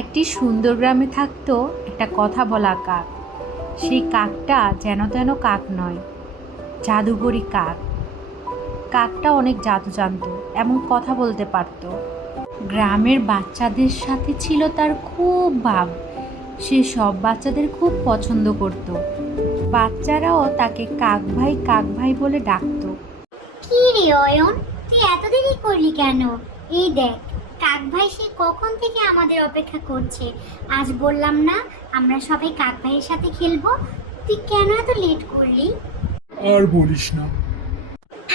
একটি সুন্দর গ্রামে থাকতো একটা কথা বলা কাক। সেই কাকটা যেন তেন কাক নয় জাদুগরি কাক। কাকটা অনেক জাদু জানতো এবং কথা বলতে পারতো। গ্রামের বাচ্চাদের সাথে ছিল তার খুব ভাব। সে সব বাচ্চাদের খুব পছন্দ করত। বাচ্চারাও তাকে কাক ভাই কাক ভাই বলে ডাকতো। কি রে অয়ন, তুই এত দেরি করলি কেন? এই দেখ কাক ভাই সে কখন থেকে আমাদের অপেক্ষা করছে? আজ বললাম না আমরা সবাই কাক ভাইয়ের সাথে খেলব। তুই কেন এত লেট করলি? আর বলিস না।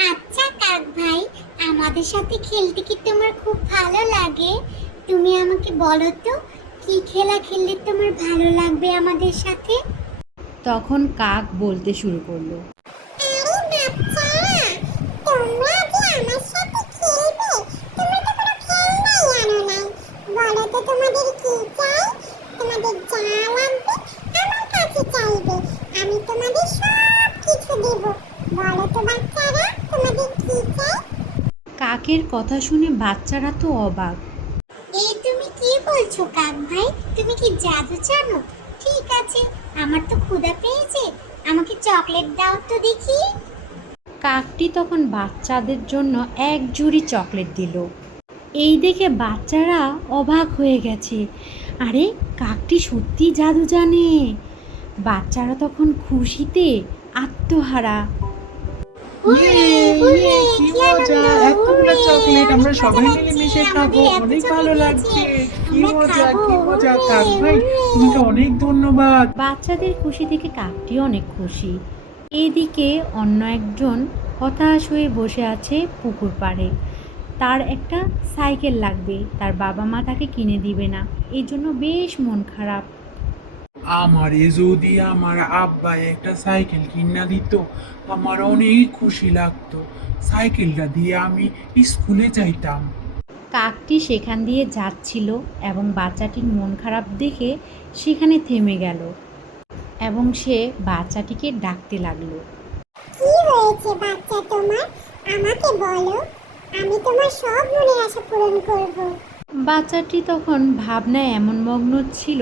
আচ্ছা কাক ভাই আমাদের সাথে খেলতে কি তোমার খুব ভালো লাগে? তুমি আমাকে বলো তো কি খেলা খেললে তোমার ভালো লাগবে আমাদের সাথে? তখন কাক বলতে শুরু করল আরে বাচ্চারা তোমরা যে আমার সাথে খেলবে তোমরা তো কোনো খেলনাই আনো নাই বলো তো তোমাদের কি চাই তোমাদের যা লাগবে আমার কাছে চাইবে আমি তোমাদের সব কিছু দেব বলো তো বাচ্চারা তোমাদের কি চাই কাকের কথা শুনে বাচ্চারা তো অবাক। এই তুমি কি বলছো কাক ভাই? তুমি কি জাদু জানো ঠিক আছে আমার তো ক্ষুধা পেয়েছে আমাকে চকলেট দাও তো দেখি। কাকটি তখন বাচ্চাদের জন্য এক জুড়ি চকলেট দিল। এই দেখে বাচ্চারা অবাক হয়ে গেছে। আরে কাকটি সত্যি জাদু জানে। বাচ্চারা তখন খুশিতে আত্মহারা। কি কি মজা এতগুলো চকলেট আমরা সবাই মিলে মিশে খাব অনেক ভালো লাগছে কি মজা কি মজা হুররে, ভাই তোমাকে অনেক ধন্যবাদ। বাচ্চাদের খুশি থেকে কাকটি অনেক খুশি। এইদিকে অন্য একজন হতাশ হয়ে বসে আছে পুকুর পাড়ে। তার একটা সাইকেল লাগবে তার বাবা মা তাকে কিনে দিবে না। এই জন্য বেশ মন খারাপ। আমারে যদি আমার আব্বা একটা সাইকেল কিনা দিত আমার অনেক খুশি লাগতো। সাইকেলটা দিয়ে আমি স্কুলে যাইতাম। কাকটি সেখান দিয়ে যাচ্ছিল এবং বাচ্চাটির মন খারাপ দেখে সেখানে থেমে গেল এবং সে বাচ্চাটিকে ডাকতে লাগল। কি হয়েছে বাচ্চা তোমার? আমাকে বলো। আমি তোমার সব মনের আশা পূরণ করব। বাচ্চাটি তখন ভাবনায় এমন মগ্ন ছিল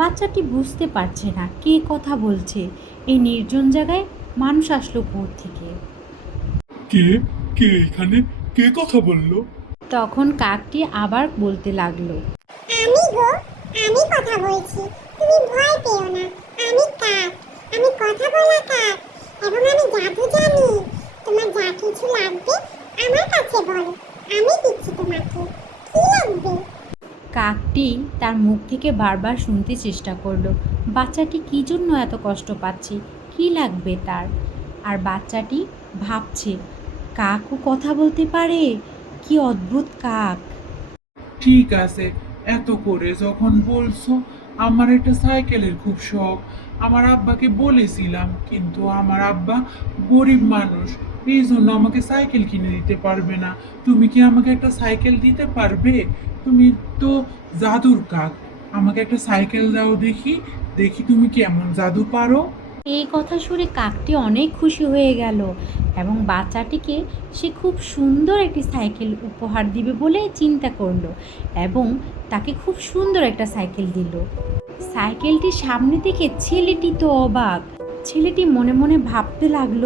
বাচ্চাটি বুঝতে পারছে না কে কথা বলছে। এই নির্জন জায়গায় মানুষ আসলো কোর থেকে? কে? কে এখানে? কে কথা বলল? তখন কাকটি আবার বলতে লাগল। আমি গো আমি কথা বলছি। তুমি ভয় পেও না আমি কাক আমি কথা বলা কাক এবং আমি জাদু জানি তোমার যা কিছু লাগবে আমার কাছে বলো আমি দিচ্ছি তোমাকে কি লাগবে কাকটি তার মুখ থেকে বারবার শুনতে চেষ্টা করল, বাচ্চাটি কী জন্য এত কষ্ট পাচ্ছে? কি লাগবে তার? আর বাচ্চাটি ভাবছে কাকও কথা বলতে পারে? কি অদ্ভুত কাক! ঠিক আছে, এত করে যখন বলছো, আমার একটা সাইকেলের খুব শখ। আমার আব্বাকে বলেছিলাম, কিন্তু আমার আব্বা গরিব মানুষ। এই জন্য আমাকে সাইকেল কিনে দিতে পারবে না। তুমি কি আমাকে একটা সাইকেল দিতে পারবে? তুমি তো জাদুর কাক। আমাকে একটা সাইকেল দাও দেখি দেখি তুমি কেমন জাদু পারো। এই কথা শুনে কাকটি অনেক খুশি হয়ে গেল এবং বাচ্চাটিকে সে খুব সুন্দর একটি সাইকেল উপহার দিবে বলে চিন্তা করল এবং তাকে খুব সুন্দর একটা সাইকেল দিল। সাইকেলটি সামনে থেকে ছেলেটি তো অবাক। ছেলেটি মনে মনে ভাবতে লাগল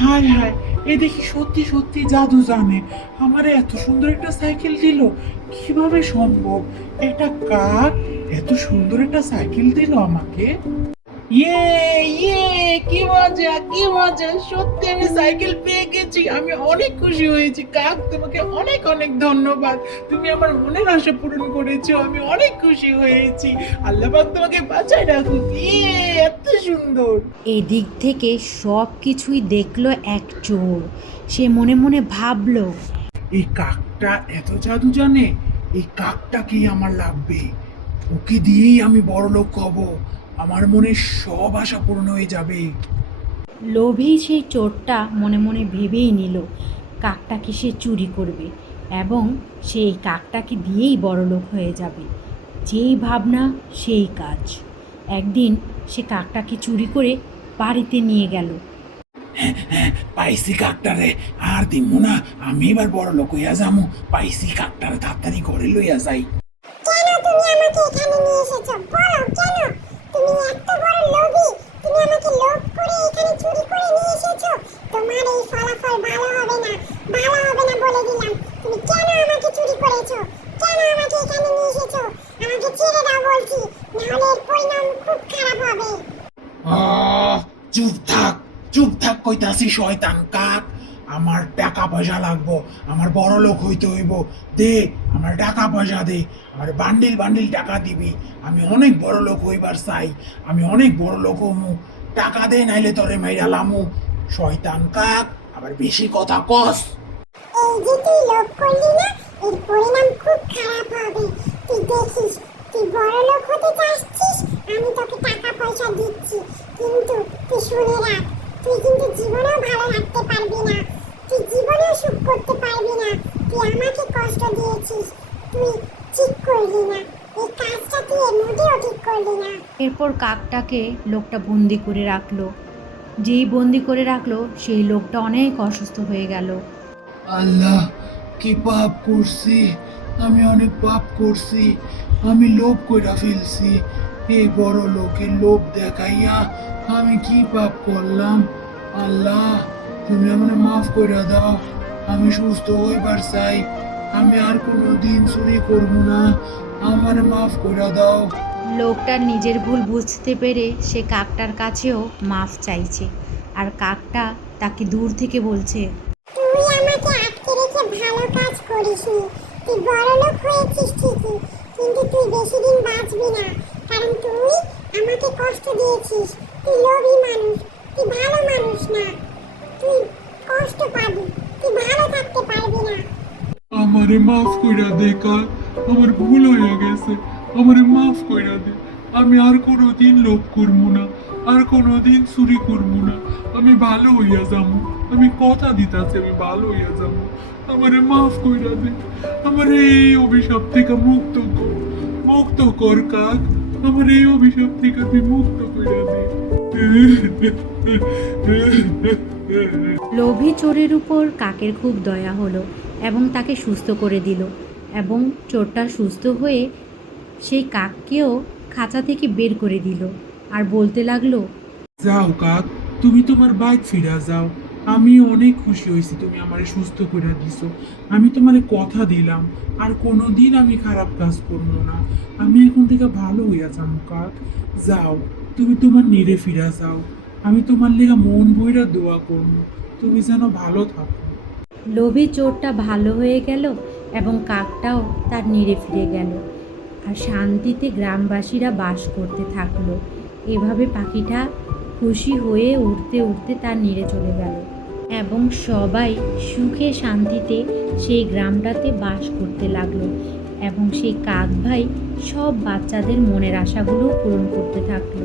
হায় হায়, এ দেখি সত্যি সত্যি জাদু জানে। আমার এত সুন্দর একটা সাইকেল দিল, কীভাবে সম্ভব? একটা কাক এত সুন্দর একটা সাইকেল দিল আমাকে? ইয়ে ইয়ে মজা কি মজা সত্যি আমি সাইকেল পেয়ে গেছি আমি অনেক খুশি হয়েছি। কাক তোমাকে অনেক অনেক ধন্যবাদ। তুমি আমার মনের আশা পূরণ করেছ আমি অনেক খুশি হয়েছি। আল্লাহ পাক তোমাকে বাঁচায় রাখুক। ইয়ে এত সুন্দর। এদিক থেকে সব কিছুই দেখল এক চোর। সে মনে মনে ভাবলো এই কাকটা এত জাদু জানে এই কাকটাকেই আমার লাগবে? ওকে দিয়েই আমি বড় লোক হব। আমার মনে সব আশা পূর্ণ হয়ে যাবে। লোভী সেই চোরটা মনে মনে ভেবেই নিল কাকটাকে সে চুরি করবে এবং সেই কাকটাকে দিয়েই বড়লোক হয়ে যাবে। যেই ভাবনা সেই কাজ। একদিন সে কাকটাকে চুরি করে বাড়িতে নিয়ে গেল। পাইছি কাকটারে আর দিমু না আমি এবার বড় লোক হইয়া যামু। পাইছি কাকটারে তাড়াতাড়ি ঘরে লইয়া যাই। কেন তুমি আমাকে এর পরিণাম খুব খারাপ হবে। আহ, চুপ থাক চুপ থাক কইতাছি শয়তান কাক। আমার টাকা পয়সা লাগবো আমার বড় লোক হইতে হইব। দে আমার টাকা পয়সা দে আমার বান্ডিল বান্ডিল টাকা দিবি। আমি অনেক বড় লোক হইবার চাই আমি অনেক বড় লোক হমু। টাকা দে নাইলে তোরে মাইরা লামু। শয়তান কাক আবার বেশি কথা কস। এই যে তুই লোভ করলি না এর পরিণাম খুব খারাপ হবে। তুই দেখিস তুই বড় লোক হতে চাচ্ছিস আমি তোকে টাকা পয়সা দিচ্ছি। কিন্তু তুই শুনে রাখ তুই কিন্তু জীবনেও ভালো থাকতে পারবি না। তুই জীবনেও সুখ করতে পারবি না। তুই আমাকে কষ্ট দিয়েছিস। তুই ঠিক করলি না। এই কাজটা তুই মোটেও ঠিক করলি না। এরপর কাকটাকে লোকটা বন্দি করে রাখল। যেই বন্দি করে রাখল সেই লোকটা অনেক অসুস্থ হয়ে গেল। আল্লাহ কি পাপ করছি? আমি অনেক পাপ করছি। আমি লোভ কইরা ফেলছি। এই বড় লোকের লোভ দেখাইয়া আমি কি পাপ করলাম? আল্লাহ তুমি আমাকে মাফ কইরা দাও। আমি সুস্থ হইবার চাই। আমি আর কোনো দিন চুরি করব না। আমার মাফ কইরা দাও। লোকটার নিজের ভুল বুঝতে পেরে সে কাকটার কাছেও মাফ চাইছে। আর কাকটা তাকে দূর থেকে বলছে তুই আমাকে আটকে রেখে ভালো কাজ করিসনি। তুই বড় লোক হয়েছিস ঠিকই। কিন্তু তুই বেশি দিন বাঁচবি না। কারণ তুই আমাকে কষ্ট দিয়েছিস। তুই লোভী মানুষ। তুই ভালো মানুষ না। তুই কষ্ট পাবি। তুই ভালো থাকতে পারবি না। আমারে মাফ কইরা দে কাক আমার ভুল হয়ে গেছে। আমারে মাফ কইরা দে। আমি আর কোনো দিন লোভ করব না। আর কোনো দিন চুরি করব না। আমি ভালো হইয়া যাব আমি কথা দিতাছি আমি ভালো হইয়া যাব। আমারে মাফ কইরা দে। আমার এই অভিশাপ থেকে মুক্ত কর। মুক্ত কর কাক। আমার এই অভিশাপ থেকে তুই মুক্ত কইরা দে। লোভী চোরের উপর কাকের খুব দয়া হলো এবং তাকে সুস্থ করে দিল এবং চোরটা সুস্থ হয়ে সেই কাককেও খাঁচা থেকে বের করে দিল। আর বলতে লাগল যাও কাক তুমি তোমার বাইক ফিরা যাও। আমি অনেক খুশি হয়েছি, তুমি আমারে সুস্থ করে দিছো। আমি তোমারে কথা দিলাম, আর কোনো দিন আমি খারাপ কাজ করব না। আমি এখন থেকে ভালো হইয়া যাব, কাক। যাও, তুমি তোমার নিরে ফিরা যাও। আমি তোমার লেগা মন বইরা দোয়া করব, তুমি যেন ভালো থাকো। লোভী চোরটা ভালো হয়ে গেল এবং কাকটাও তার নিরে ফিরে গেল। আর শান্তিতে গ্রামবাসীরা বাস করতে থাকল। এভাবে পাখিটা খুশি হয়ে উঠতে উঠতে তার নিরে চলে গেল। এবং সবাই সুখে শান্তিতে সেই গ্রামটাতে বাস করতে লাগল এবং সেই কাক ভাই সব বাচ্চাদের মনের আশাগুলো পূরণ করতে থাকল।